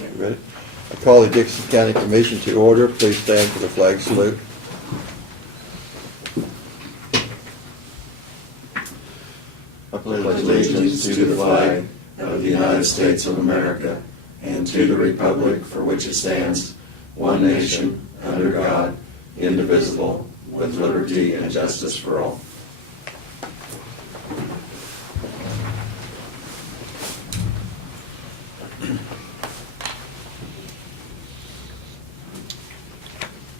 Ready? I call the Dixon County Commission to order. Please stand for the flag salute. I pledge allegiance to the flag of the United States of America and to the republic for which it stands, one nation, under God, indivisible, with liberty and justice for all.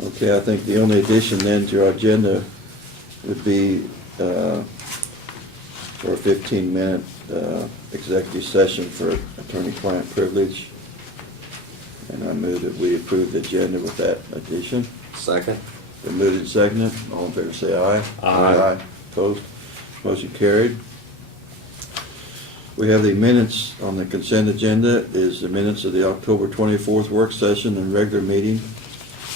Okay, I think the only addition then to our agenda would be for a 15-minute executive session for attorney-client privilege. And I move that we approve the agenda with that addition. Second. Been moved and seconded. All in favor say aye. Aye. Opposed? Motion carried. We have the minutes on the consent agenda is the minutes of the October 24th work session and regular meeting.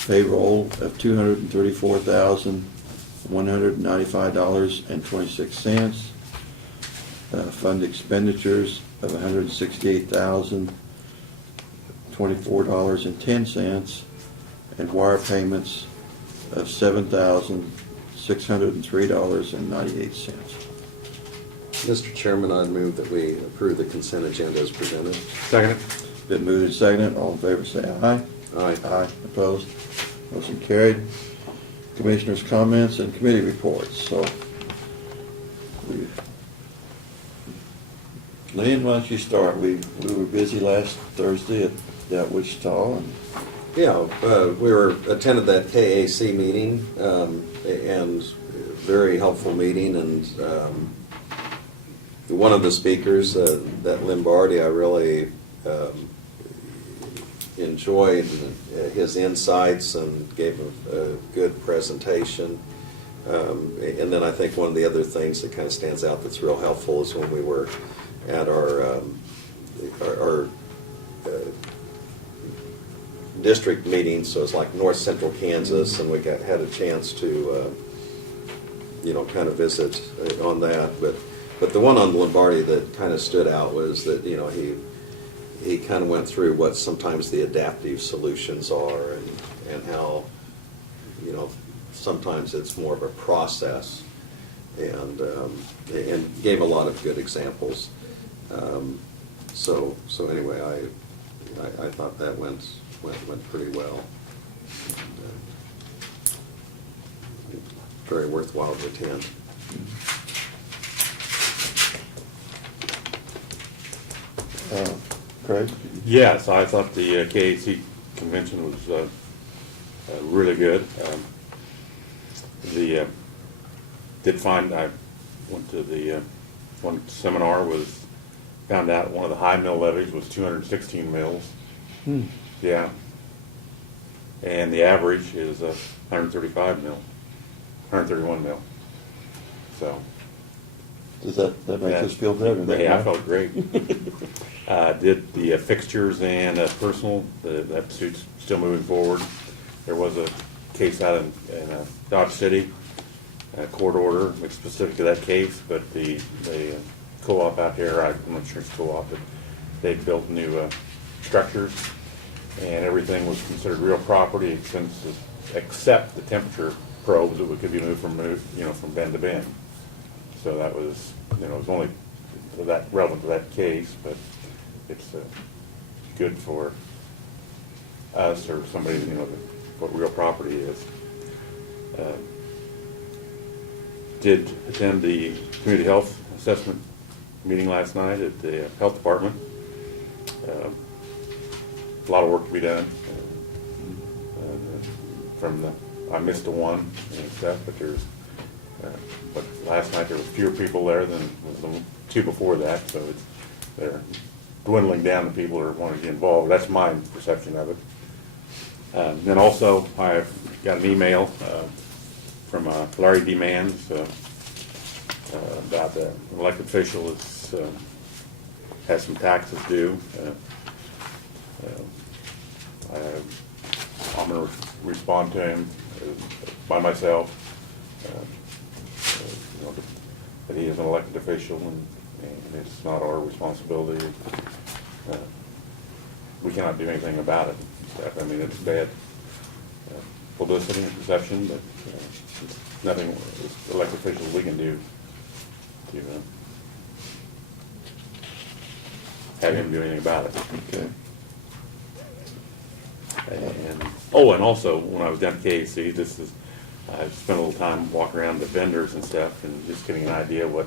Payroll of $234,195.26. Fund expenditures of $168,024.10, and wire payments of $7,603.98. Mr. Chairman, I move that we approve the consent agenda as presented. Second. Been moved and seconded. All in favor say aye. Aye. Aye. Opposed? Motion carried. Commissioners' comments and committee reports. So, Lynn, why don't you start? We were busy last Thursday at Wichita. And Yeah, we attended that KAC meeting, and very helpful meeting, and one of the speakers, that Lombardi, I really enjoyed his insights and gave a good presentation. And then I think one of the other things that kind of stands out that's real helpful is when we were at our district meeting, so it's like North Central Kansas, and we had a chance to kind of visit on that. But the one on Lombardi that kind of stood out was that he kind of went through what sometimes the adaptive solutions are, and how sometimes it's more of a process, and gave a lot of good examples. So anyway, I thought that went pretty well. Very worthwhile to attend. Craig? Yes, I thought the KAC convention was really good. I went to the one seminar, found out one of the high mill levies was 216 mills. Yeah. And the average is 135 mil, 131 mil. So. Does that make us feel better? Yeah, I felt great. Did the fixtures and personal, that suit's still moving forward. There was a case out in Dodge City, a court order specific to that case, but the co-op out here, I'm not sure it's co-op, but they built new structures, and everything was considered real property except the temperature probes that could be moved from bend to bend. So that was, it was only that relevant to that case, but it's good for us or somebody, what real property is. Did attend the community health assessment meeting last night at the health department. A lot of work to be done. I missed the one and stuff, but but last night there was fewer people there than the two before that, so they're dwindling down the people who are wanting to get involved. That's my perception of it. Then also I got an email from Larry D. Manns about an elected official that's has some taxes due. I'm going to respond to him by myself. That he is an elected official, and it's not our responsibility. we cannot do anything about it and stuff. I mean, it's bad publicity and perception, but it's nothing as elected officials we can do to have him do anything about it. Okay. And and also when I was down at KAC, I spent a little time walking around the vendors and stuff, and just getting an idea of what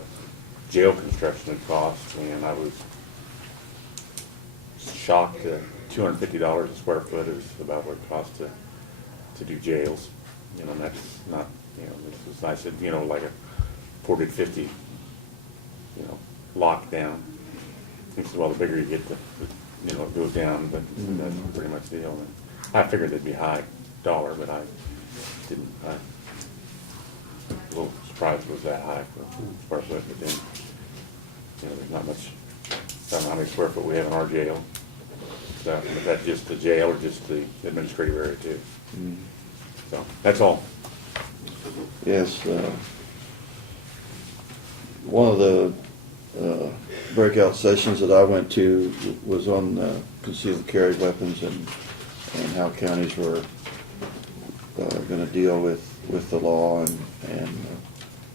jail construction had cost, and I was shocked that $250 a square foot is about what it costs to do jails. You know, and that's not, you know, this is, I said, you know, like a 40 to 50, you know, lockdown. He said, well, the bigger you get, you know, it goes down, but that's pretty much the deal. And I figured it'd be high dollar, but I didn't, I was a little surprised it was that high for a square foot, but then, you know, there's not much, I don't know how many square foot we have in our jail. So, if that's just the jail or just the administrative area too. So, that's all. Yes, one of the breakout sessions that I went to was on concealed carry weapons and how counties were going to deal with the law, and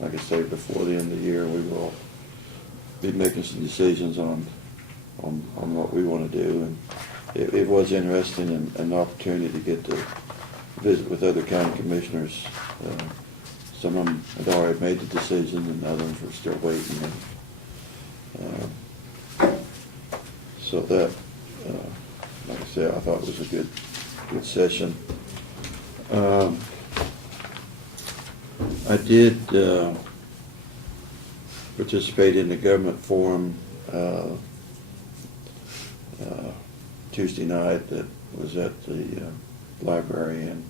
like I say, before the end of the year, we will be making some decisions on what we want to do. And it was interesting and an opportunity to get to visit with other county commissioners. Some of them had already made the decision, and others were still waiting. So that, like I said, I thought it was a good session. I did participate in the government forum Tuesday night that was at the library, and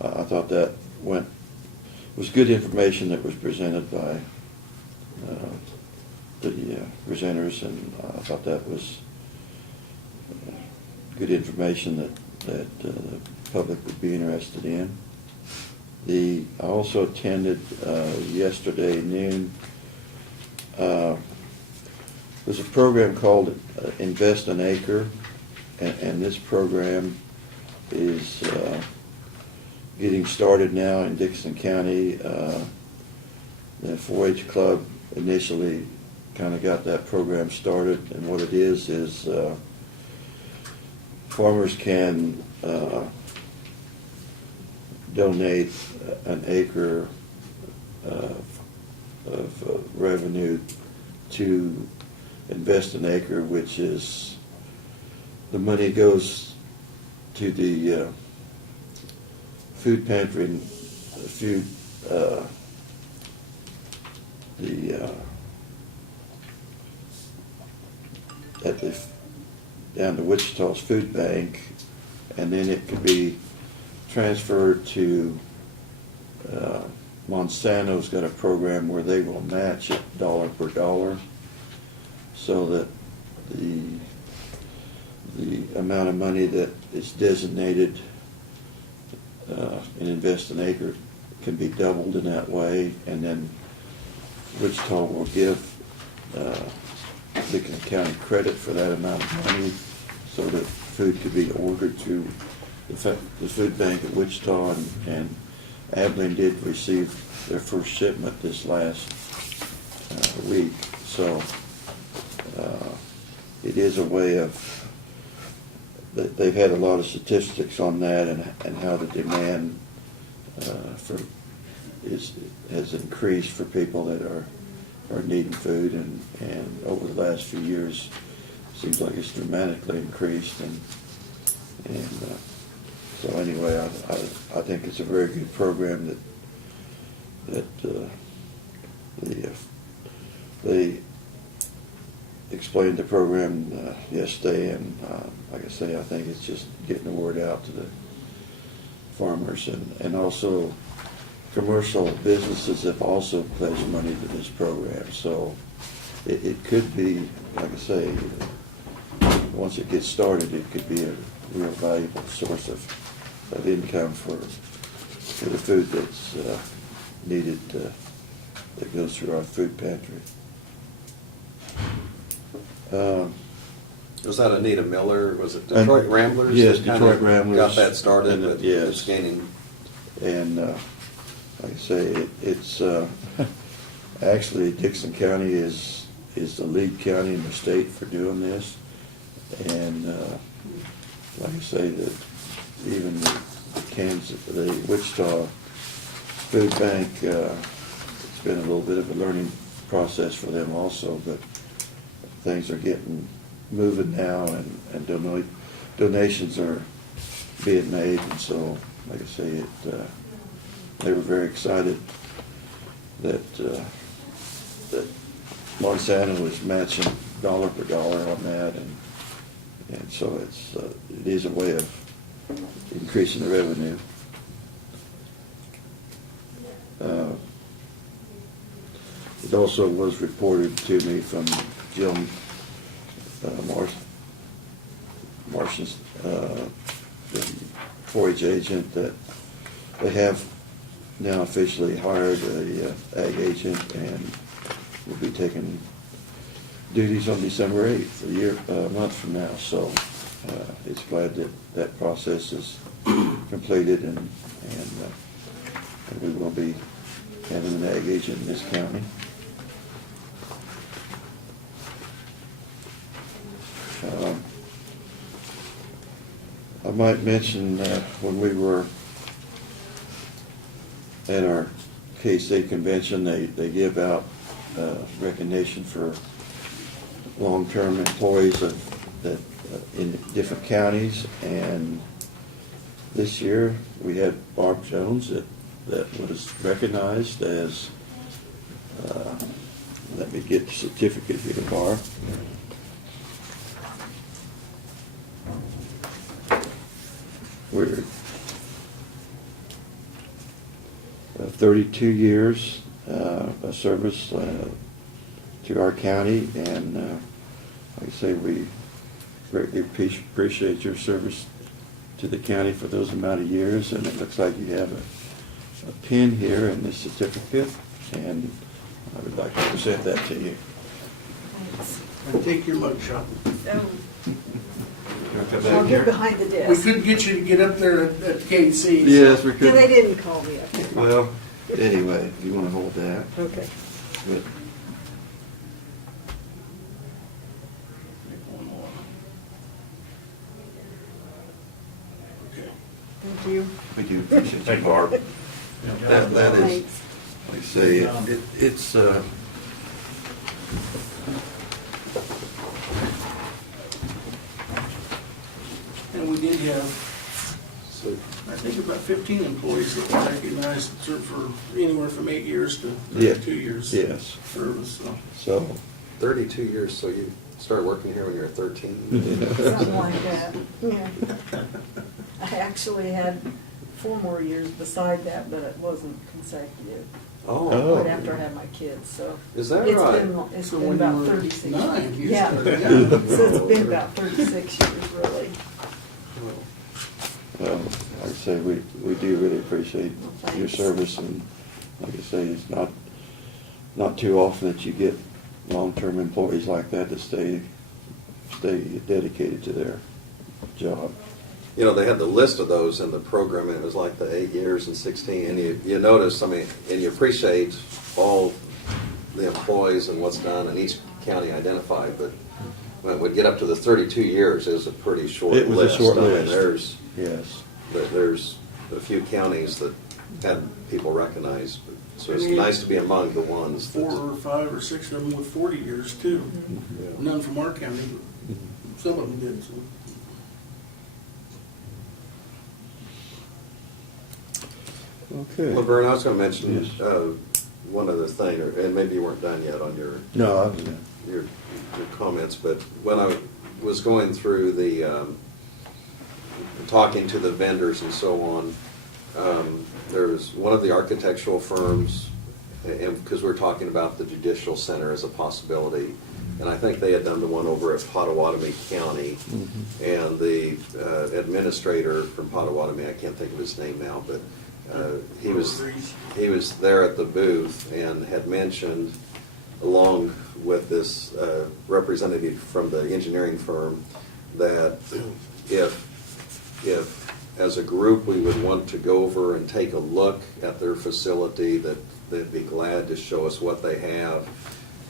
I thought that was good information that was presented by the presenters, and I thought that was good information that the public would be interested in. I also attended yesterday noon. There's a program called Invest an Acre, and this program is getting started now in Dixon County. The 4-H Club initially kind of got that program started, and what it is farmers can donate an acre of revenue to Invest an Acre, which is the money goes to the food pantry and food down to Wichita's food bank, and then it could be transferred to Monsanto's got a program where they will match it dollar per dollar, so that the amount of money that is designated in Invest an Acre can be doubled in that way, and then Wichita will give Dixon County credit for that amount of money, so that food could be ordered to the food bank at Wichita, and Abilene did receive their first shipment this last week. So it is a way of, they've had a lot of statistics on that, and how the demand has increased for people that are needing food, and over the last few years it seems like it's dramatically increased, and so anyway, I think it's a very good program that they explained the program yesterday, and like I say, I think it's just getting the word out to the farmers, and also commercial businesses have also pledged money to this program. So it could be, like I say, once it gets started, it could be a real valuable source of income for the food that's needed, that goes through our food pantry. Was that Anita Miller? Was it Detroit Ramblers? Yes, that kinda Detroit Ramblers. got that started, And but yes. it's gaining. And like I say, it's actually Dixon County is the lead county in the state for doing this. And like I say, that even the Wichita Food Bank, it's been a little bit of a learning process for them also, but things are getting moving now, and donations are being made, and so, like I say, they were very excited that that Monsanto was matching dollar per dollar on that, and so it is a way of increasing the revenue. It also was reported to me from Jim Martian's 4-H agent that they have now officially hired a ag agent and will be taking duties on December 8th, a month from now. So it's glad that that process is completed, and we will be having an ag agent in this county. I might mention when we were at our K-State convention, they give out recognition for long-term employees that in different counties, and this year we had Barb Jones that was recognized as, let me get the certificate here, Barb. We're 32 years of service to our county, and like I say, we greatly appreciate your service to the county for those amount of years. And it looks like you have a pin here in this certificate, and I would like to present that to you. Thanks. And take your mug shot. So, Come I'll back get here. behind the We desk. couldn't get you to get up there at KC. so- Yes, we No, could. they didn't call me up there. Well, anyway, if you want to hold that. Okay. But Make one more. Okay. Thank you. we do appreciate you. Thank you, Barb. That is, Thanks. like I say, it's And we did have, So, I think, about 15 employees that were recognized for anywhere from 8 years to Yeah. 2 years yes. service. So. So 32 years, so you started working here when you were 13? Something like that, yeah. I actually had 4 more years beside that, but it wasn't consecutive. Oh, Right after I had my kids, so. is that It's right? been, it's So been when about you were 36. 9, you Yeah. started. So it's been about 36 years, really. Well, like I say, we do really appreciate Well, your thanks. service, and like I say, it's not too often that you get long-term employees like that to stay dedicated to their job. You know, they had the list of those in the program, and it was like the 8 years and 16, and you notice, I mean, and you appreciate all the employees and what's done, and each county identified, but when it would get up to the 32 years, it was a pretty short list. It was a short I mean, list. Yes. there's a few counties that had people recognized, so it's I mean, nice to be among the ones 4 that, or 5 or 6 of them with 40 years too. yeah. None from our county, but some of them did. So. Okay. Laverne, I was going to mention Yes. one other thing, and maybe you weren't done yet on your No, I was, your comments, but when I was going through the, talking to the vendors and so on, there was one of the architectural firms, and because we're talking about the judicial center as a possibility, and I think they had done the one over at Pottawatomie County, and the administrator from Pottawatomie, I can't think of his name now, but he was there at the booth and had mentioned along with this representative from the engineering firm, that if as a group we would want to go over and take a look at their facility, that they'd be glad to show us what they have,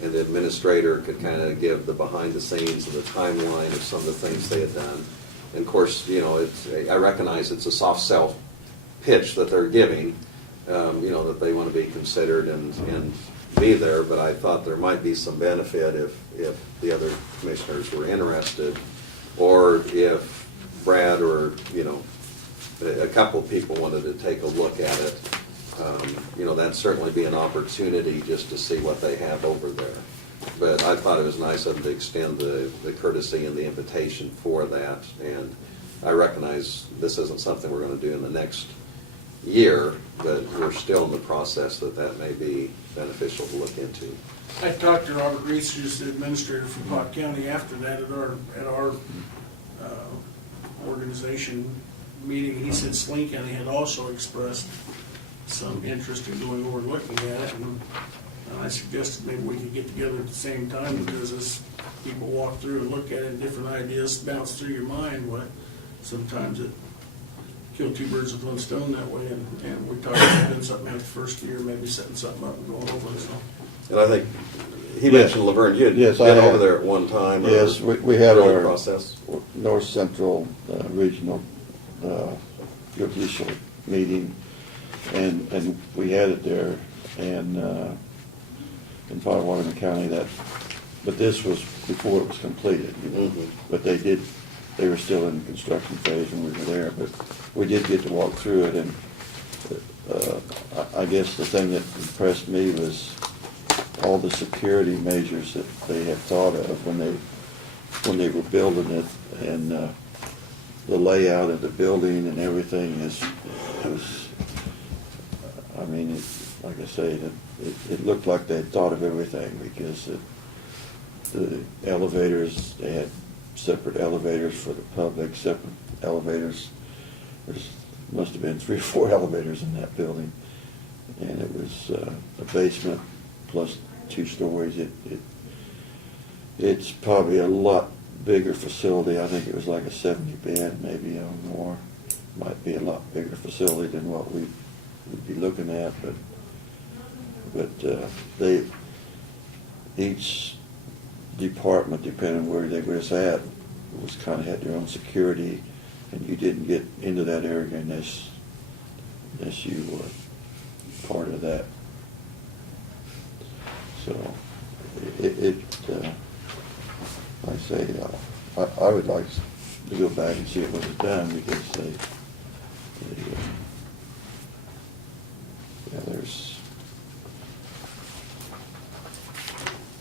and the administrator could kind of give the behind the scenes and the timeline of some of the things they had done. And of course, you know, I recognize it's a soft sell pitch that they're giving, you know, that they want to be considered and be there, but I thought there might be some benefit if the other commissioners were interested, or if Brad or, you know, a couple of people wanted to take a look at it. You know, that'd certainly be an opportunity just to see what they have over there. But I thought it was nice of them to extend the courtesy and the invitation for that. And I recognize this isn't something we're going to do in the next year, but we're still in the process that may be beneficial to look into. I talked to Robert Reese, who's the administrator for Pot County, after that at our organization meeting. He said Saline County had also expressed some interest in going over and looking at it, and I suggested maybe we could get together at the same time, because as people walk through and look at it, different ideas bounce through your mind. What sometimes it kill two birds with one stone that way, and we talked about doing something after the first year, maybe setting something up and going over it. So. And I think he mentioned, Laverne, you had Yes, been I over have. there at one time. Yes, we had early our process. North Central Regional Judicial meeting, and we had it there, and in Potawatomi County, but this was before it was completed, you know. Mhm. But they were still in the construction phase when we were there, but we did get to walk through it, and I guess the thing that impressed me was all the security measures that they had thought of when they were building it, and the layout of the building and everything I mean, like I say, it looked like they had thought of everything, because the elevators, they had separate elevators for the public, separate elevators. Must have been 3 or 4 elevators in that building, and it was a basement plus 2 stories. It's probably a lot bigger facility. I think it was like a 70 bed, maybe or more. Might be a lot bigger facility than what we would be looking at, but each department, depending on where they was at, was kind of had their own security, and you didn't get into that area unless you were part of that. So like I say, I would like to go back and see what was done, because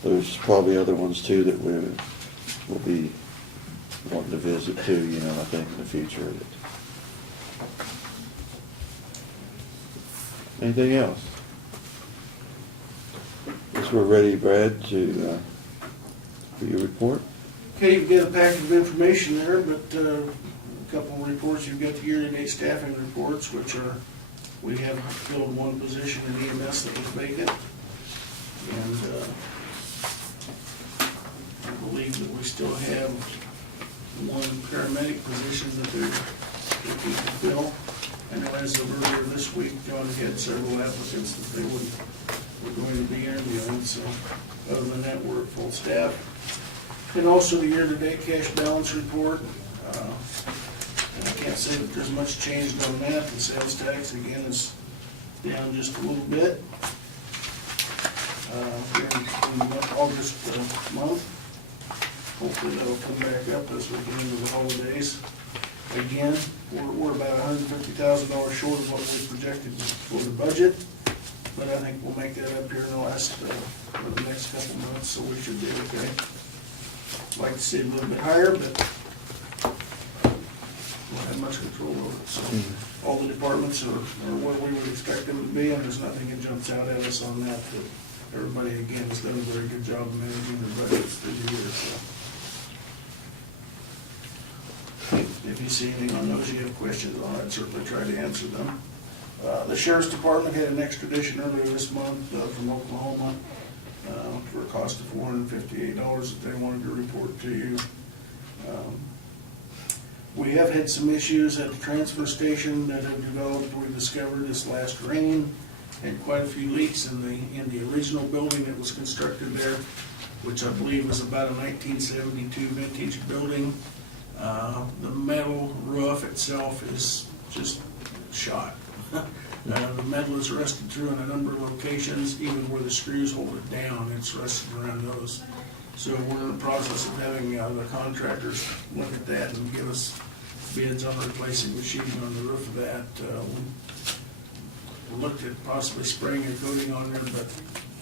there's probably other ones too that we will be wanting to visit too, you know, I think in the future. Anything else? Guess we're ready, Brad, to for your report. Okay, you've got a package of information there, but a couple of reports. You've got the year-to-date staffing reports, which are, we have filled one position in EMS that was vacant. And I believe that we still have one paramedic position that they're looking to fill. I know as of earlier this week, John had several applicants that they were going to be interviewing, so other than that, we're at full staff. And also the year-to-date cash balance report. And I can't say that there's much change on that. The sales tax, again, is down just a little bit. Here in the August month. Hopefully that'll come back up as we get into the holidays. Again, we're about $150,000 short of what we projected for the budget, but I think we'll make that up here in the next couple months, so we should be okay. Like to see it a little bit higher, but we don't have much control over it. So all the departments are where we would expect them to be, and there's nothing that jumps out at us on that. That everybody, again, has done a very good job of managing their budgets through the year. So if you see anything on those you have questions on, I'd certainly try to answer them. The Sheriff's Department had an extradition earlier this month from Oklahoma, for a cost of $458 that they wanted to report to you. We have had some issues at the transfer station that have developed. We discovered this last rain, and quite a few leaks in the original building that was constructed there, which I believe was about a 1972 vintage building. The metal roof itself is just shot. The metal is rusted through in a number of locations, even where the screws hold it down, it's rusted around those. So we're in the process of having the contractors look at that and give us bids on replacing the sheeting on the roof of that. We looked at possibly spraying a coating on there, but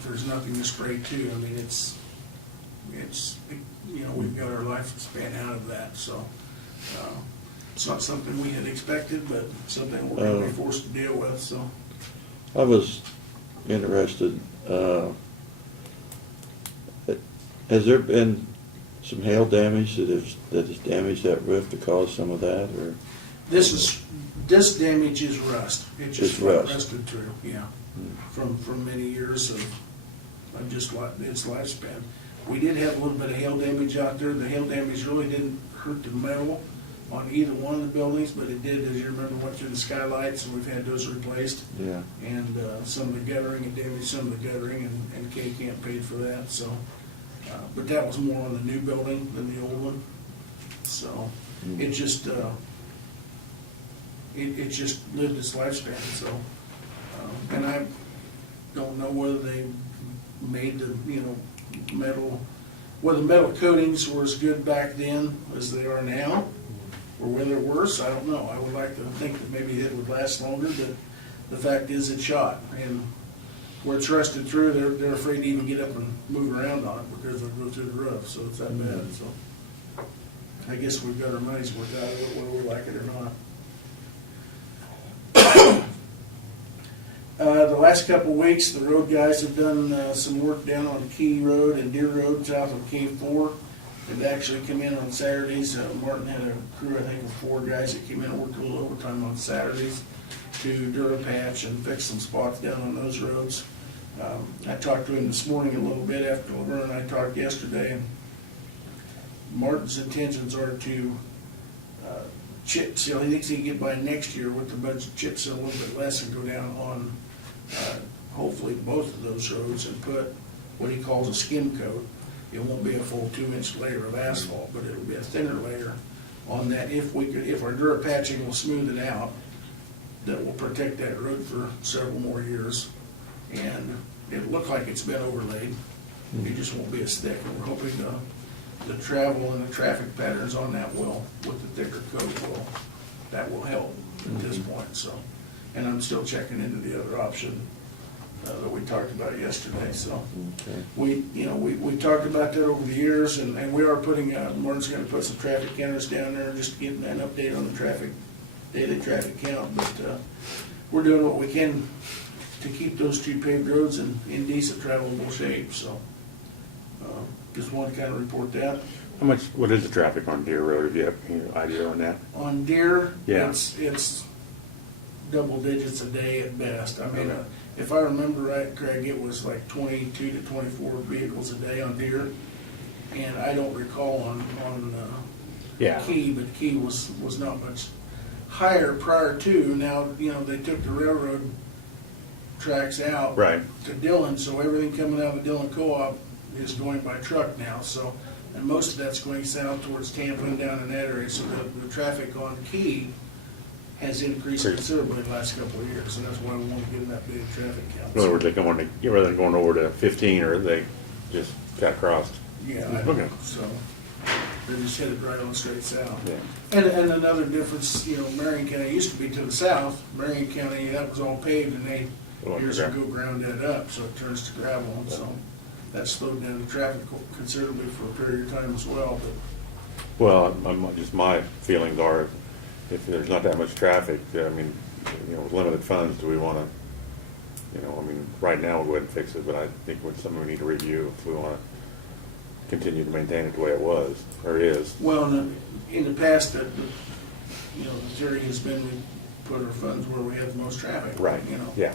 there's nothing to spray to. I mean, it's we've got our lifespan out of that, so it's not something we had expected, but something we're going to be forced to deal with. So I was interested, has there been some hail damage that has damaged that roof to cause some of that, or? this damage is rust. It's just It's rust. rusted through, yeah, from many years of just its lifespan. We did have a little bit of hail damage out there. The hail damage really didn't hurt the metal on either one of the buildings, but it did, as you remember, went through the skylights, and we've had those replaced. Yeah. And some of the guttering, it damaged some of the guttering, and K-Camp paid for that, so. But that was more on the new building than the old one. So it just, it just lived its lifespan, so. And I don't know whether they made the, metal, whether metal coatings were as good back then as they are now, or whether they're worse, I don't know. I would like to think that maybe it would last longer, but the fact is it's shot. And where it's rusted through, they're afraid to even get up and move around on it because they'll go through the roof, so it's that bad, so. I guess we've got our money's worth out of it, whether we like it or not. The last couple of weeks, the road guys have done some work down on Key Road and Deer Road south of K4. They've actually come in on Saturdays. Martin had a crew, I think, of 4 guys that came in and worked a little overtime on Saturdays to Durapatch and fix some spots down on those roads. I talked to him this morning a little bit after Laverne and I talked yesterday, and Martin's intentions are to chip seal. He thinks he can get by next year with the budget, chip seal a little bit less and go down on hopefully both of those roads and put what he calls a skim coat. It won't be a full 2-inch layer of asphalt, but it'll be a thinner layer on that. If our Durapatching will smooth it out, that will protect that road for several more years. And it'll look like it's been overlaid. It just won't be as thick. And we're hoping the travel and the traffic patterns on that will, with the thicker coat, that will help at this point. So, and I'm still checking into the other option that we talked about yesterday. So Okay. we talked about that over the years, and we are putting, Martin's gonna put some traffic counters down there, just getting an update on the traffic, daily traffic count. But we're doing what we can to keep those 2 paved roads in decent travelable shape. So just want to kind of report that. What is the traffic on Deer Road? Do you have any idea on that? On Deer, Yeah. it's double digits a day at best. I mean, if I remember right, Craig, it was like 22 to 24 vehicles a day on Deer. And I don't recall on Yeah. Key, but Key was not much higher prior to. Now, they took the railroad tracks out Right. to Dillon, so everything coming out of the Dillon Co-op is going by truck now. So, and most of that's going south towards Tampa and down in that area. So the traffic on Key has increased considerably the last couple of years, and that's why we want to get in that big traffic count. In other words, rather than going over to 15, or they just got crossed? Yeah, Okay. so they're just headed right on straight south. Yeah. And another difference, Marion County used to be to the south. Marion County, that was all paved, and they years ago ground that up, so it turns to gravel, and so that slowed down the traffic considerably for a period of time as well. But Well, just my feelings are, if there's not that much traffic, with limited funds, do we want to, right now we'll go ahead and fix it, but I think it's something we need to review if we want to continue to maintain it the way it was, or is. well, in the past, the theory has been we put our funds where we have the most traffic. Right, yeah.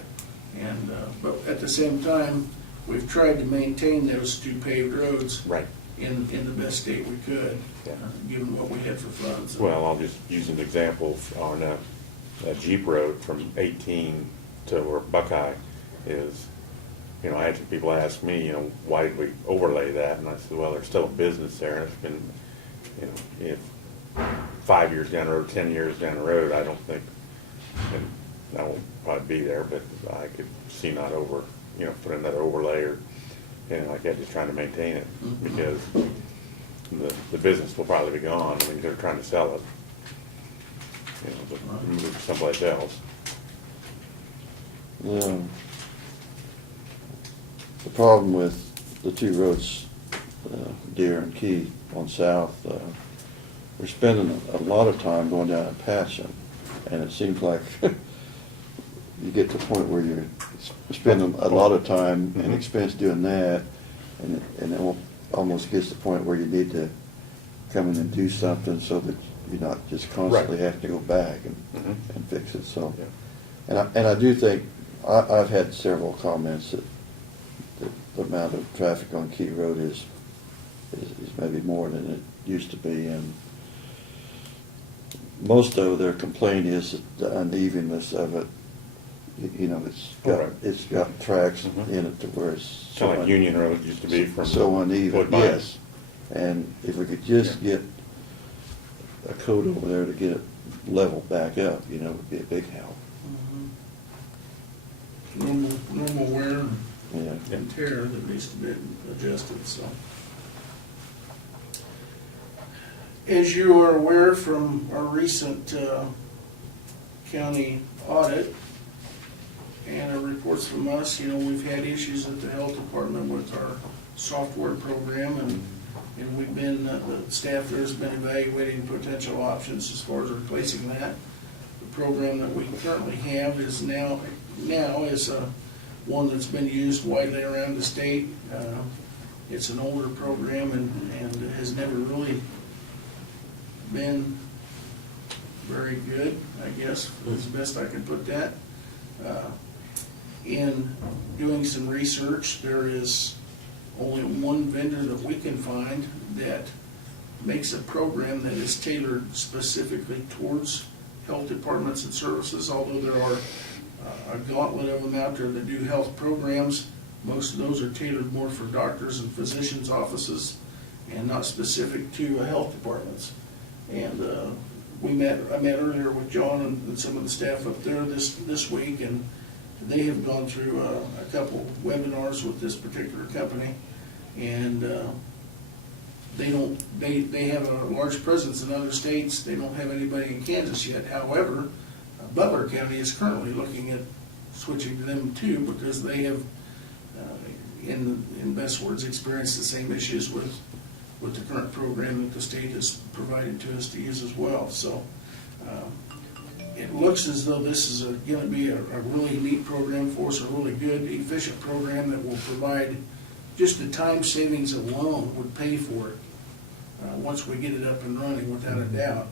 And, but at the same time, we've tried to maintain those two paved roads Right. in the best state we could, Yeah. given what we had for funds. Well, I'll just use an example on a Jeep Road from 18 to where Buckeye is. You know, I had some people ask me, you know, why did we overlay that? And I said, well, there's still a business there, and it's been, you know, if 5 years down the road, 10 years down the road, I don't think, and I won't probably be there, but I could see not put another overlay or anything like that, just trying to maintain it, because the business will probably be gone. I mean, they're trying to sell it, you know, but move it someplace else. The problem with the two roads, Deer and Key on south, we're spending a lot of time going down and patching, and it seems like you get to the point where you're spending a lot of time and expense doing that, and it almost gets to the point where you need to come in and do something so that you're not just constantly Right. having to go back Mhm. and fix it, so. Yeah. And I do think, I've had several comments that the amount of traffic on Key Road is maybe more than it used to be, and most of their complaint is the unevenness of it. You know, Right. it's got tracks Mhm. in it to where it's Kind of like Union Road used to be from. so uneven, Woodbine. yes. And if we could just get a coat over there to get it leveled back up, you know, would be a big help. Normal wear Yeah. and tear that needs to be adjusted, so. As you are aware from our recent county audit and our reports from us, you know, we've had issues at the health department with our software program, and we've been, the staff there has been evaluating potential options as far as replacing that. The program that we currently have is now is one that's been used widely around the state. It's an older program and has never really been very good, I guess, is the best I can put that. In doing some research, there is only one vendor that we can find that makes a program that is tailored specifically towards health departments and services, although there are a gauntlet of them out there that do health programs. Most of those are tailored more for doctors and physicians' offices and not specific to health departments. And I met earlier with John and some of the staff up there this week, and they have gone through a couple webinars with this particular company, and they have a large presence in other states. They don't have anybody in Kansas yet. However, Butler County is currently looking at switching to them too, because they have, in best words, experienced the same issues with the current program that the state has provided to us to use as well. So it looks as though this is going to be a really neat program for us, a really good, efficient program that will provide just the time savings alone would pay for it once we get it up and running, without a doubt.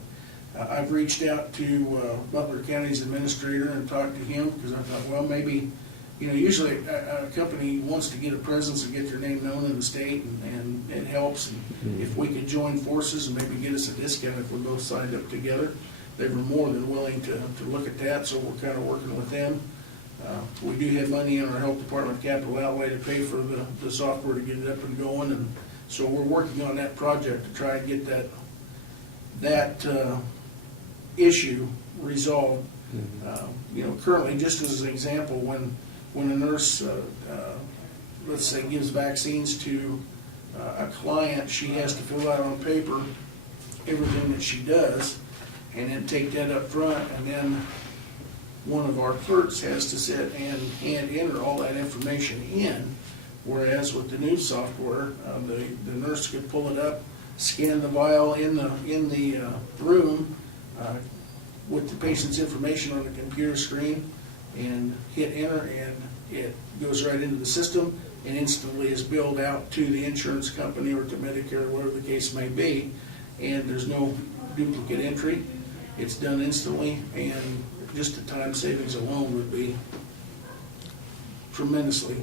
I've reached out to Butler County's administrator and talked to him, because I thought, well, maybe, you know, usually a company wants to get a presence and get their name known in the state, and it helps. And if we could join forces and maybe get us a discount if we both signed up together, they were more than willing to look at that, so we're kind of working with them. We do have money in our health department capital outlay to pay for the software to get it up and going, and so we're working on that project to try and get that issue resolved. You know, currently, just as an example, when a nurse, let's say, gives vaccines to a client, she has to fill out on paper everything that she does, and then take that up front, and then one of our clerks has to sit and enter all that information in. Whereas with the new software, the nurse could pull it up, scan the vial in the room with the patient's information on the computer screen, and hit enter, and it goes right into the system and instantly is billed out to the insurance company or to Medicare, or whatever the case may be. And there's no duplicate entry. It's done instantly, and just the time savings alone would be tremendously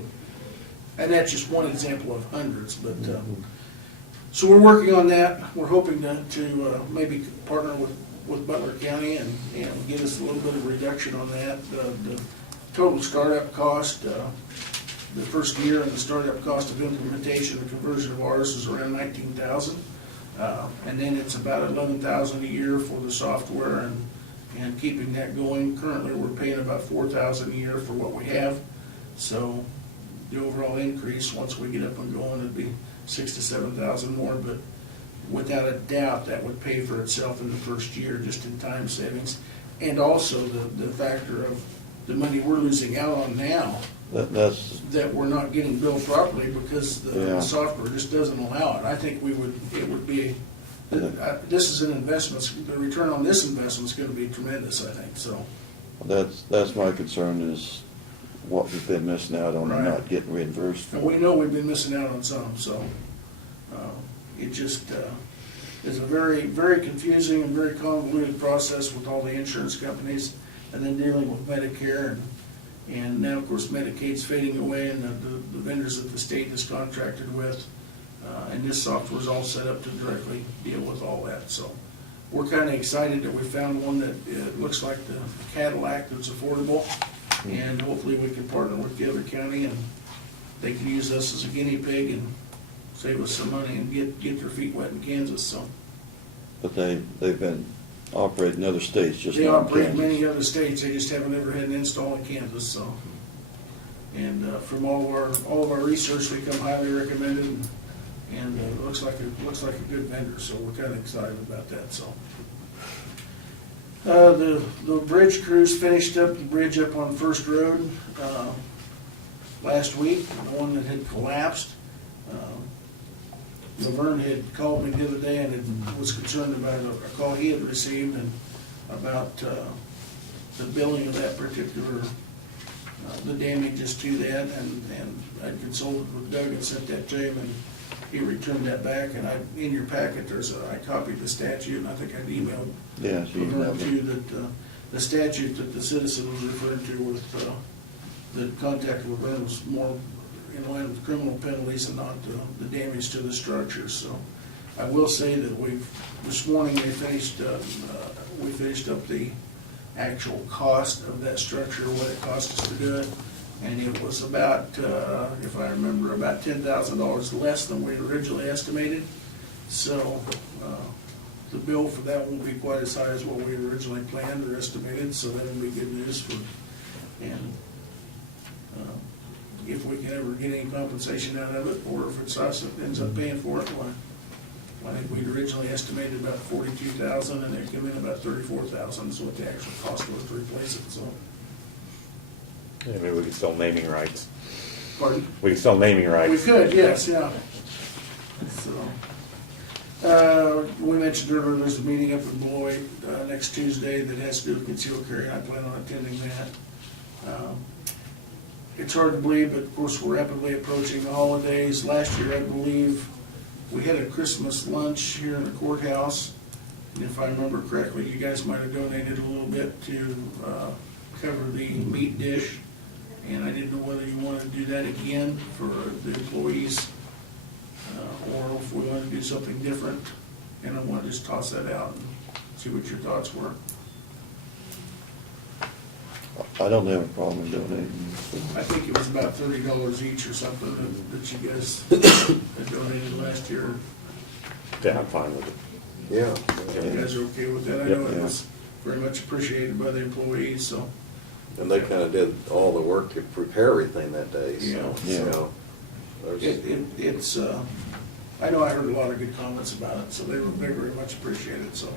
And that's just one example of hundreds, but, so we're working on that. We're hoping to maybe partner with Butler County and get us a little bit of reduction on that. The total startup cost, the first year and the startup cost of implementation, the conversion of ours is around $19,000. And then it's about $11,000 a year for the software and keeping that going. Currently, we're paying about $4,000 a year for what we have. So the overall increase, once we get up and going, it'd be $6,000 to $7,000 more, but without a doubt, that would pay for itself in the first year, just in time savings. And also the factor of the money we're losing out on now, That's, that we're not getting billed properly because the Yeah. software just doesn't allow it. I think it would be, this is an investment, the return on this investment is gonna be tremendous, I think, so. that's my concern is what we've been missing out on and Right. not getting reimbursed And for. we know we've been missing out on some, so, it just, is a very, very confusing and very convoluted process with all the insurance companies, and then dealing with Medicare, and now, of course, Medicaid's fading away, and the vendors that the state is contracted with, and this software is all set up to directly deal with all that, so. We're kinda excited that we found one that, looks like the Cadillac that's affordable, and hopefully we can partner with the other county, and they can use us as a guinea pig and save us some money and get their feet wet in Kansas, so. But they've been operating in other states, just They not in operate in Kansas. many other states, they just haven't ever had an install in Kansas, so. And from all of our research, we come highly recommended, and it looks like a good vendor, so we're kinda excited about that, so. The bridge crews finished up the bridge up on First Road last week, the one that had collapsed. Laverne had called me the other day and was concerned about a call he had received and about the billing of that particular, the damages to that, and I consulted with Doug and sent that to him, and he returned that back, and in your packet, I copied the statute, and I think I'd emailed Yeah, so you Laverne have too, that the statute that the citizen was referring to with the contact of Laverne was more in line with criminal penalties and not the damage to the structure, so. I will say that this morning we finished up the actual cost of that structure, what it cost us to do it, and it was about, if I remember, about $10,000 less than we originally estimated. So, the bill for that won't be quite as high as what we originally planned or estimated, so that'll be good news and if we can ever get any compensation out of it, or if it's us that ends up paying for it, well, I think we'd originally estimated about $42,000, and it came in about $34,000 is what the actual cost was to replace it, so. Yeah, maybe we could sell naming rights. Pardon? We could sell naming We rights. could, yes, yeah. So, we mentioned earlier, there's a meeting up in Beloit next Tuesday that has to do with concealed carry, and I plan on attending that. It's hard to believe, but of course, we're rapidly approaching the holidays. Last year, I believe, we had a Christmas lunch here in the courthouse, and if I remember correctly, you guys might have donated a little bit to cover the meat dish, and I didn't know whether you wanted to do that again for the employees, or if we want to do something different, and I want to just toss that out and see what your thoughts were. I don't have a problem in donating. I think it was about $30 each or something that you guys had donated last year. Yeah, I'm fine with it. Yeah, You guys are okay with that? I Yep. know it was very much appreciated by the employees, so. and they kind of did all the work to prepare everything that day, so, Yeah. you know. there's- It's, I know I heard a lot of good comments about it, so they were very much appreciated, so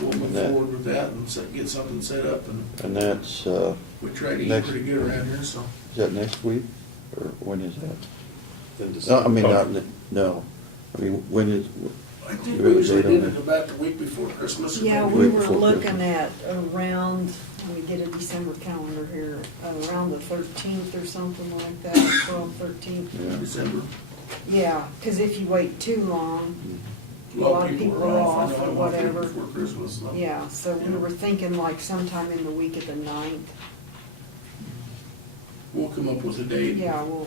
we'll move That- forward with that and get something set up, and And that's, we try to eat Next- pretty good around here, so. is that next week, or when is that? in No, December. I mean, no. I mean, when is, I think You we have a usually date on did it that? about the week before Christmas. or Yeah, maybe- we Week were before looking Christmas. at around, let me get a December calendar here, around the 13th or something like that, 12th, 13th. yeah. December. Yeah, because if you wait too long, A lot of people are off, I know, or I'm off whatever. before Christmas, so. Yeah, so we Yeah. were thinking like sometime in the week of the 9th. We'll come up with a date. Yeah, well,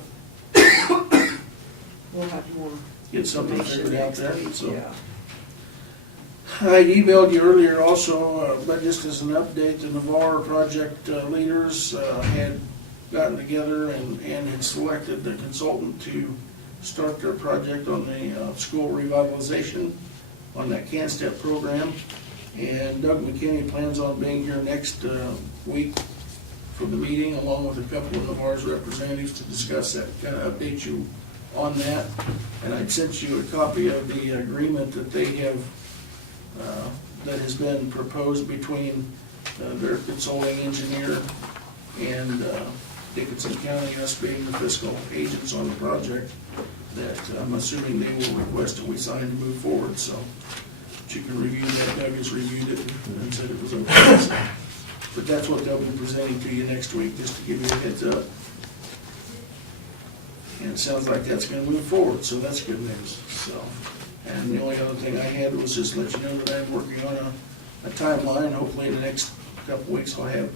we'll have more get something information figured out next there, week, so. yeah. I emailed you earlier also, but just as an update, the Navarre project leaders had gotten together and had selected the consultant to start their project on the school revitalization on that CAN-STEP program. And Doug McKinney plans on being here next week for the meeting, along with a couple of Navarre's representatives to discuss that, kind of update you on that. And I'd sent you a copy of the agreement that they have that has been proposed between their consulting engineer and Dickinson County, us being the fiscal agents on the project, that I'm assuming they will request that we sign to move forward, so but you can review that. Doug has reviewed it and said it was okay. So, but that's what they'll be presenting to you next week, just to give you a heads up. And it sounds like that's gonna move forward, so that's good news, so. And the only other thing I had was just let you know that I'm working on a timeline. Hopefully in the next couple weeks I'll have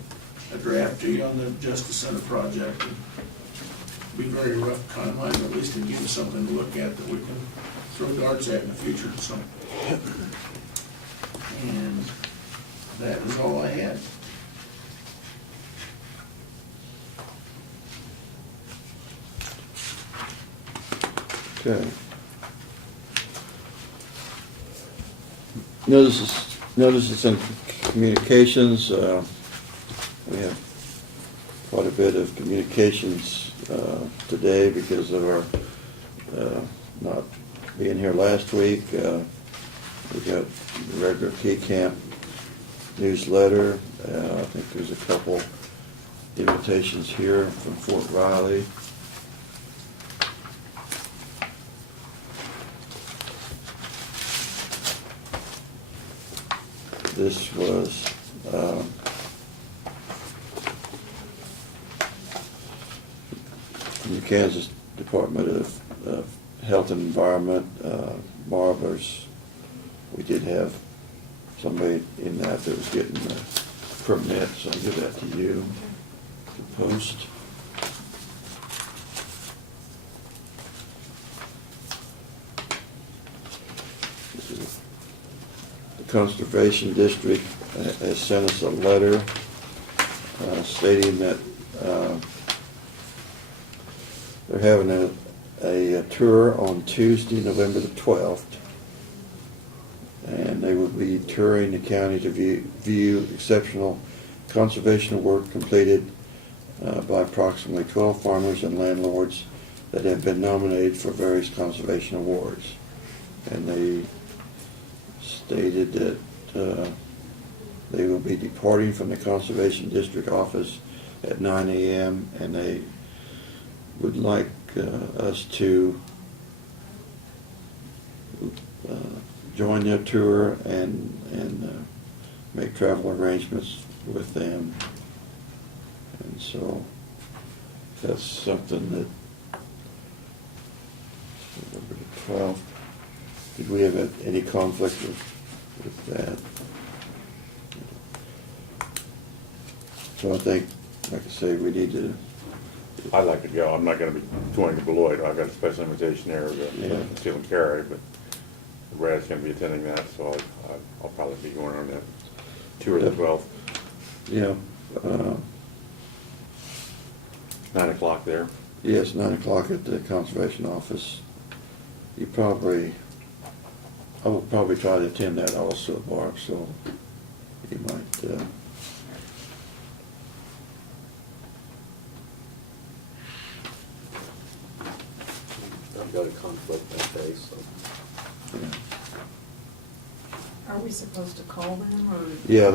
a draft to you on the Justice Center project. It'll be a very rough timeline, but at least it'll give us something to look at that we can throw darts at in the future, so. And that is all I had. Okay. Notices in communications, we have quite a bit of communications today because of our not being here last week. We got the regular Key Camp newsletter. I think there's a couple invitations here from Fort Riley. This was from the Kansas Department of Health and Environment, Marblers. We did have somebody in that was getting a permit, so I'll give that to you to post. The Conservation District has sent us a letter stating that they're having a tour on Tuesday, November the 12th, and they will be touring the county to view exceptional conservation work completed by approximately 12 farmers and landlords that have been nominated for various conservation awards. And they stated that they will be departing from the Conservation District office at 9 a.m. and they would like us to join their tour and make travel arrangements with them. And so that's something that November the 12th. Did we have any conflict with that? So I think, like I say, we need to. I'd like to go. I'm not going to be going to Beloit. I've got a special invitation there to Steel and Carry, but Brad's going to be attending that, so I'll probably be going on that tour the 12th. Yeah. 9 o'clock there. Yes, 9 o'clock at the conservation office. I will probably try to attend that also, Barb, so you might, I've got a conflict that day, so. yeah. Are we supposed to call them, or? Yeah,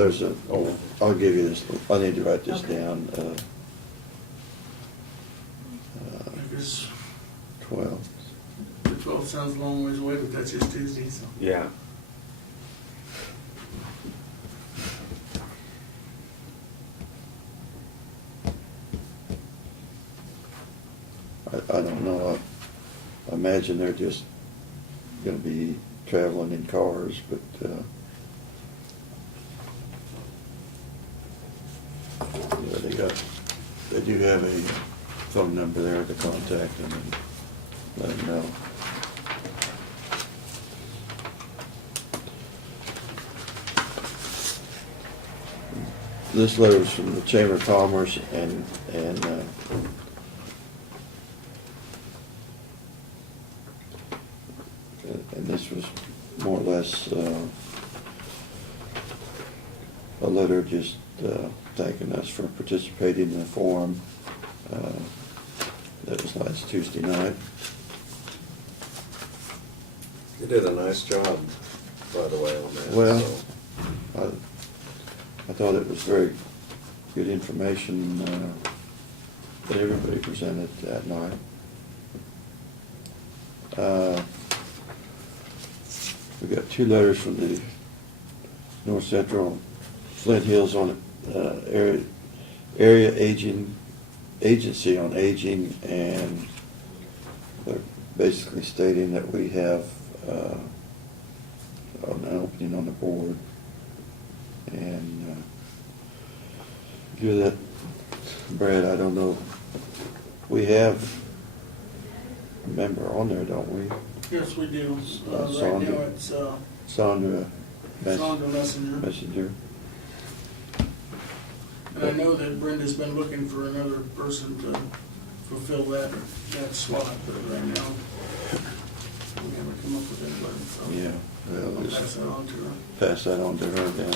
I'll give you this, I need to write this Okay. down, I guess 12. the 12th sounds a long ways away, but that's just Tuesday, so. Yeah. I don't know, I imagine they're just gonna be traveling in cars, but, yeah, they do have a phone number there to contact them and let them know. this letter was from the Chamber of Commerce and this was more or less a letter just thanking us for participating in the forum. That was last Tuesday night. You did a nice job, by the way, on that. Well, so. I thought it was very good information that everybody presented that night. We got 2 letters from the North Central Flint Hills on area agency on aging, and they're basically stating that we have an opening on the board, and give that, Brad, I don't know, we have a member on there, don't we? Yes, we do. Right Sandra. now, it's Sandra Sandra Messenger. Messenger. And I know that Brenda's been looking for another person to fulfill that slot, but right now, we haven't come up with anybody, so. Yeah, well, I'll just pass that on to her. pass that on to her then.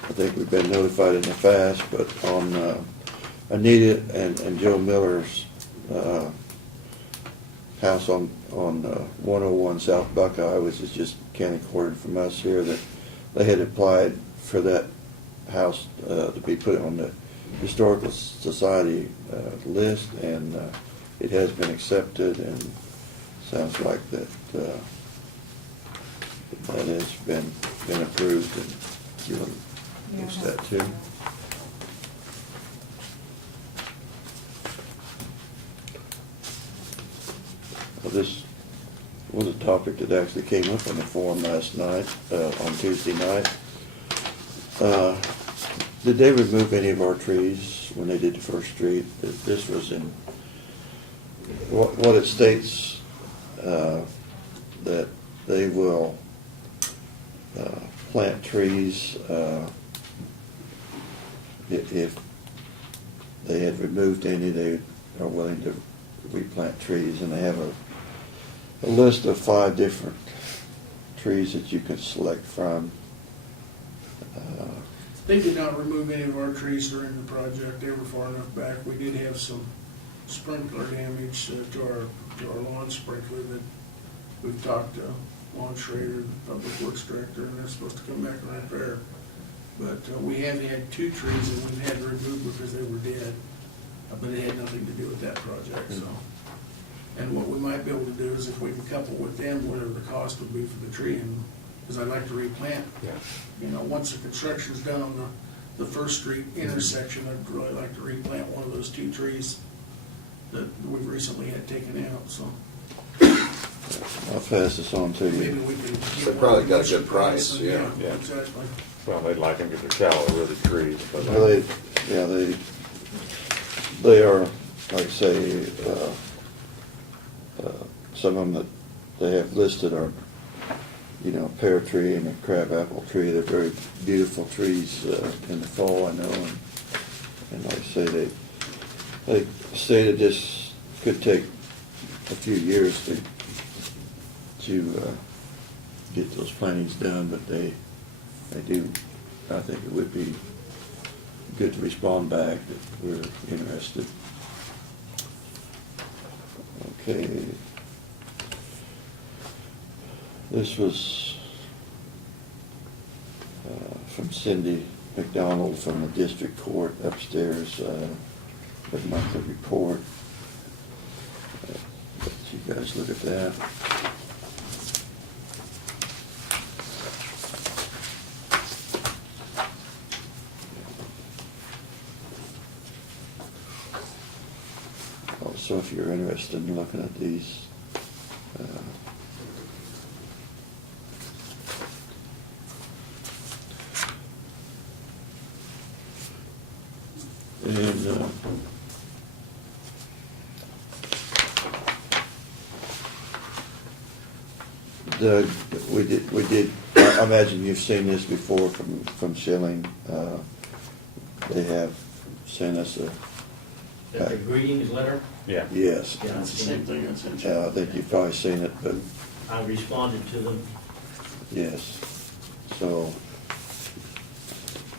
I think we've been notified in the past, but on Anita and Joe Miller's house on 101 South Buckeye, which is just county quartered from us here, that they had applied for that house to be put on the Historical Society list, and it has been accepted, and sounds like that that has been approved, and Julie looks at that too. Well, this was a topic that actually came up in the forum last night, on Tuesday night. Did they remove any of our trees when they did the first street? This was in, what it states, that they will plant trees if they had removed any, they are willing to replant trees, and they have a list of 5 different trees that you can select from. They did not remove any of our trees during the project. They were far enough back. We did have some sprinkler damage to our lawn sprinkler that we've talked to Lon Schrader, the Public Works Director, and they're supposed to come back and repair. But we have had 2 trees that we've had to remove because they were dead, but it had nothing to do with that project, so. And what we might be able to do is if we can couple with them whatever the cost would be for the tree, and, because I'd like to replant. Yeah. You know, once the construction's done on the First Street intersection, I'd really like to replant one of those 2 trees that we've recently had taken out, so. I'll pass this on to Maybe you. we can. They probably got a good price, yeah. Yeah. Exactly. Well, they'd like them because they're shallow, really trees. But Well, they are, like I say, some of them that they have listed are, you know, pear tree and a crabapple tree. They're very beautiful trees in the fall, I know. And like I say, they stated this could take a few years to get those plantings done, but they do. I think it would be good to respond back that we're interested. Okay. This was from Cindy McDonald from the district court upstairs, the monthly report. Let you guys look at that. Also, if you're interested in looking at these, and Doug, we did, I imagine you've seen this before from Schilling. They have sent us a, The greetings letter, Yeah. yes. Yeah. It's the same thing I sent you. I think you've probably seen it, but I responded to them. yes. So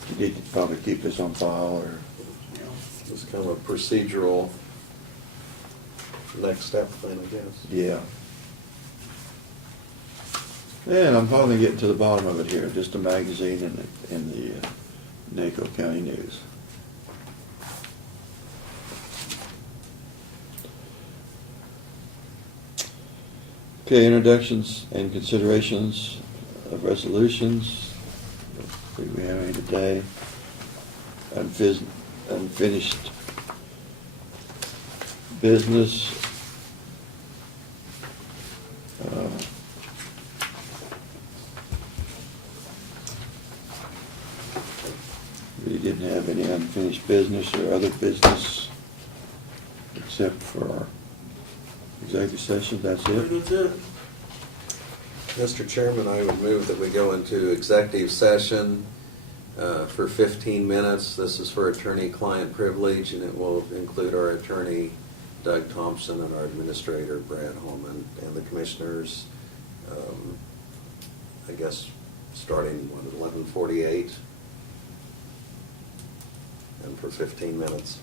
you need to probably keep this on file or, You know. It's kind of a procedural next step thing, I guess. yeah. And I'm finally getting to the bottom of it here, just a magazine in the Naco County News. Okay, introductions and considerations of resolutions. Do we have any today? Unfinished business. We didn't have any unfinished business or other business except for our executive session, that's it. That's it. Mr. Chairman, I would move that we go into executive session for 15 minutes. This is for attorney-client privilege, and it will include our attorney, Doug Thompson, and our administrator, Brad Holman, and the commissioners, I guess, starting at 11:48, and for 15 minutes.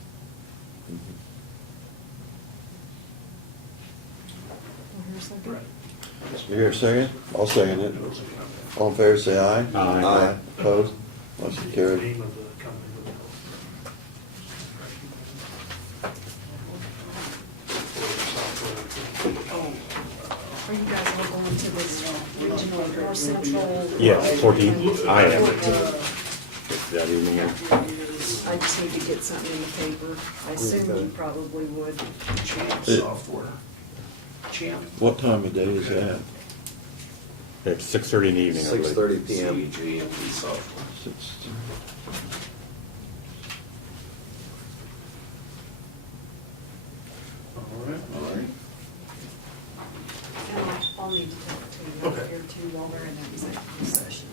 Here's something. Right. You hear a second? I'll second it. All in favor, say aye. Aye. Opposed? Motion carried. Name of the company. Are you guys all going to this regional North Central? Yes, 14. I am. 14. That evening. I just need to get something in the paper. I assume you probably would. Champ It- software. Champ. What time of day is that? It's 6:30 in the evening, I believe. 6:30 p.m. CGMP software. 6. All right, all right. And I'll need to talk to you out Okay. here too while they're in that executive session.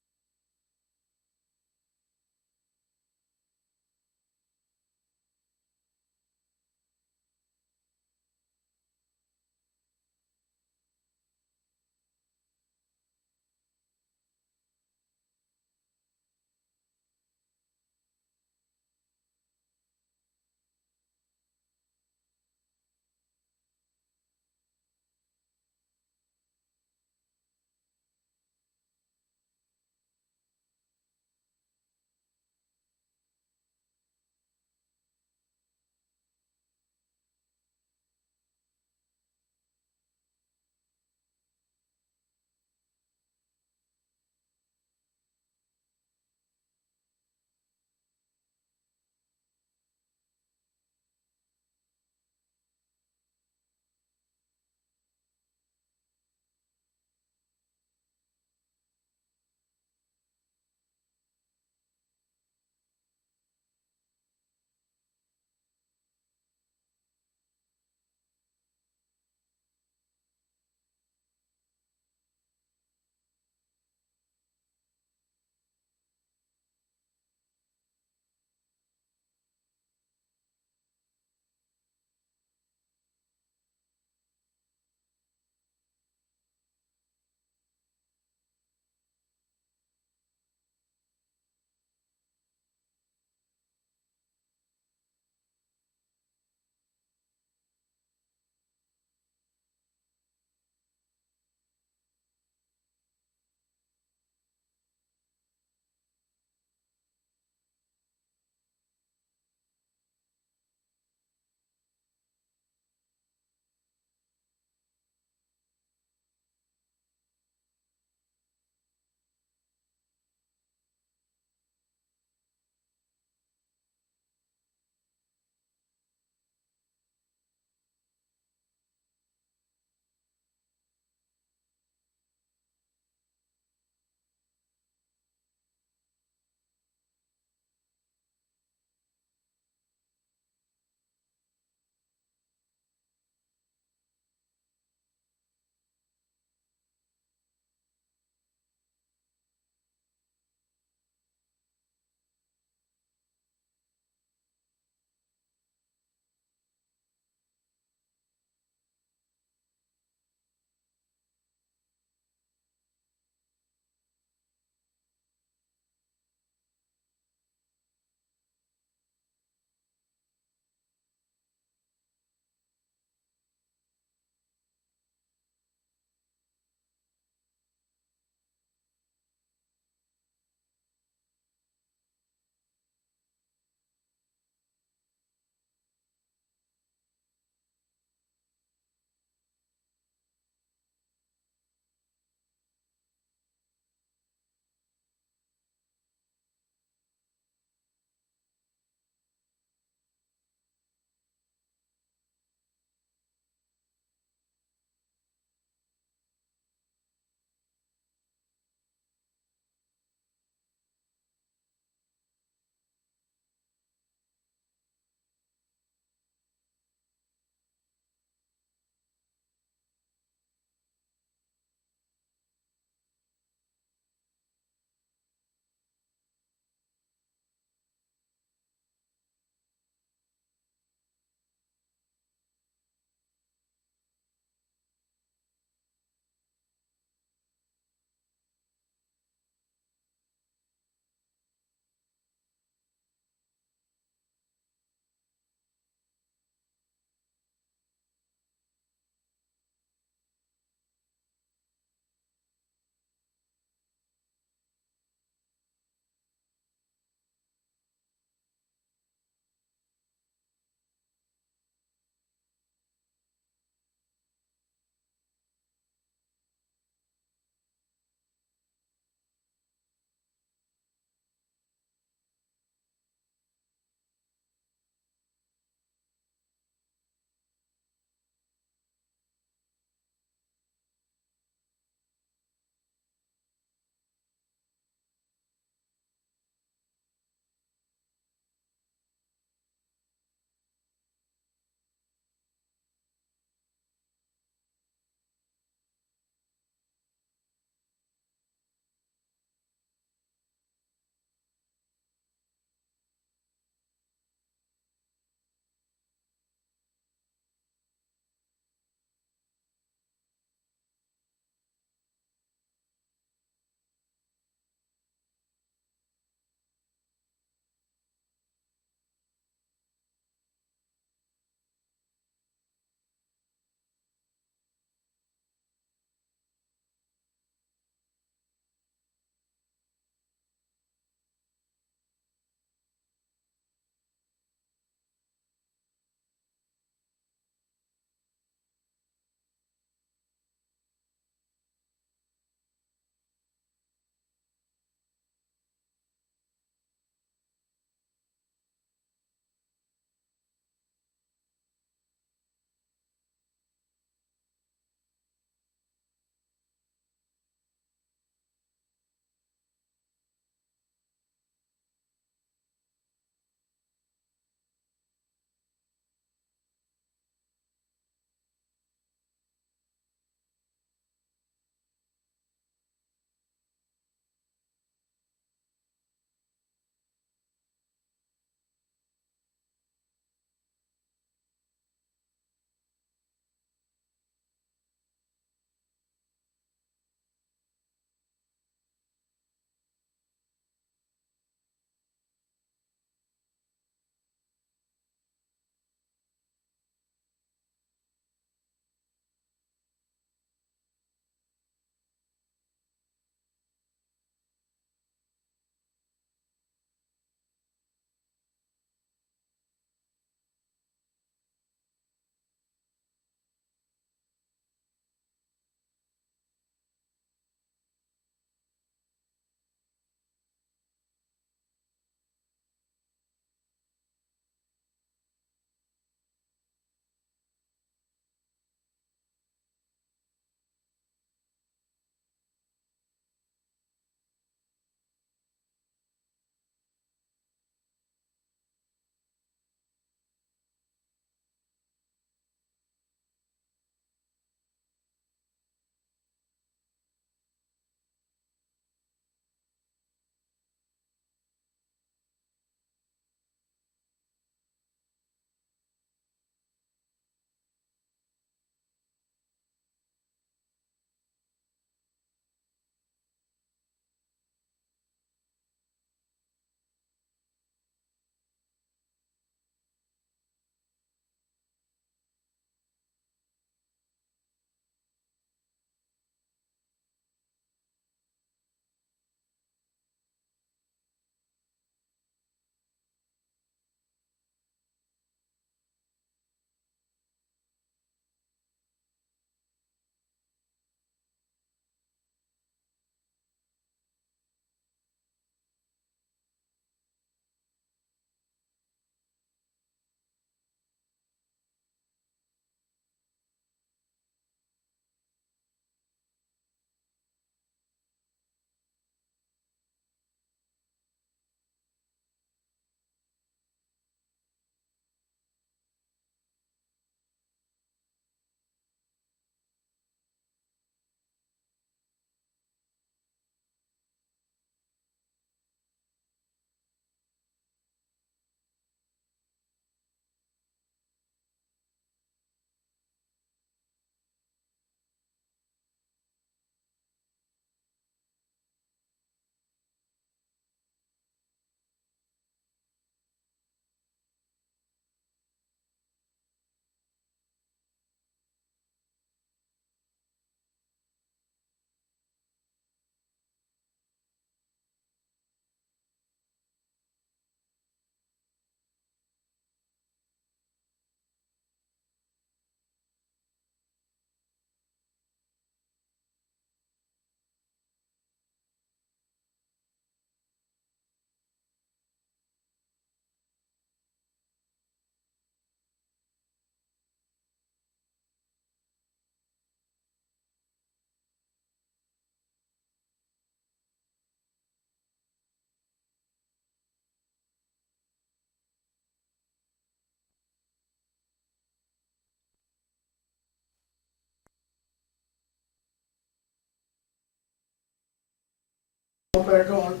Back on.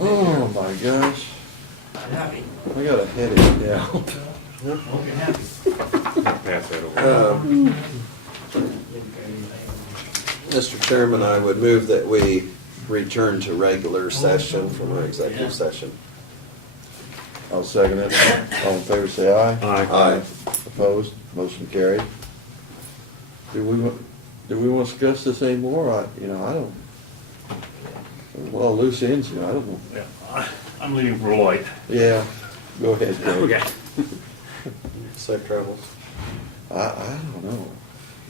Oh, my gosh. Happy. I got a headache now. Hope you're happy. Pass that over. Mr. Chairman, I would move that we return to regular session from our executive session. I'll second it. All in favor, say aye. Aye. Opposed? Motion carried. Do we want to discuss this anymore? I don't. Well, loose ends here, I don't know. Yeah, I'm leaving for Lloyd. Yeah, go ahead, Craig. Okay. Safe travels. I don't know.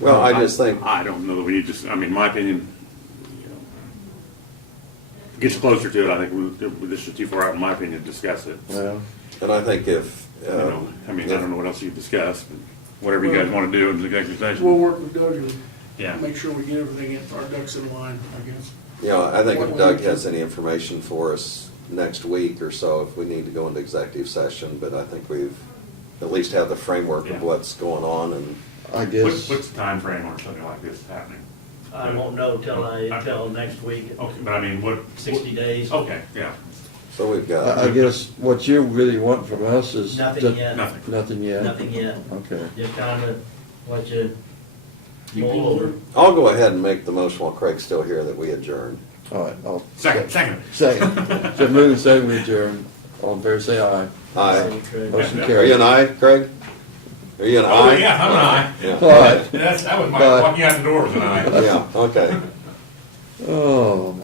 Well, I just think, I don't know that we need to, I mean, my opinion, you know, gets closer to it, I think this is too far out, in my opinion, to discuss it. Well, and I think if, You know, I mean, I don't know what else you discuss, but whatever you guys want to do in the executive We'll session. work with Doug Yeah. and make sure we get everything in, our ducks in line, I guess. you know, I think if Doug has any information for us next week or so, if we need to go into executive session, but I think we've at least have the framework Yeah. of what's going on and, I What's, guess, what's the time frame on something like this happening? I won't know till next week, Okay, but I mean, what? 60 days. Okay, yeah, so we've got. I guess what you really want from us is. Nothing yet. nothing. Nothing yet? Nothing yet. Okay. Just kind of let you Keep mull you over. over. I'll go ahead and make the motion while Craig's still here that we adjourn. All right, I'll. Second. Second. So move and second, we adjourn. All in favor, say aye. Aye. Motion Yeah. Are carried. you an aye, Craig? Are you an Oh, aye? yeah, I'm an aye. Yeah. All right. That was my Bye. walking out the door was an aye. Yeah, okay. Oh,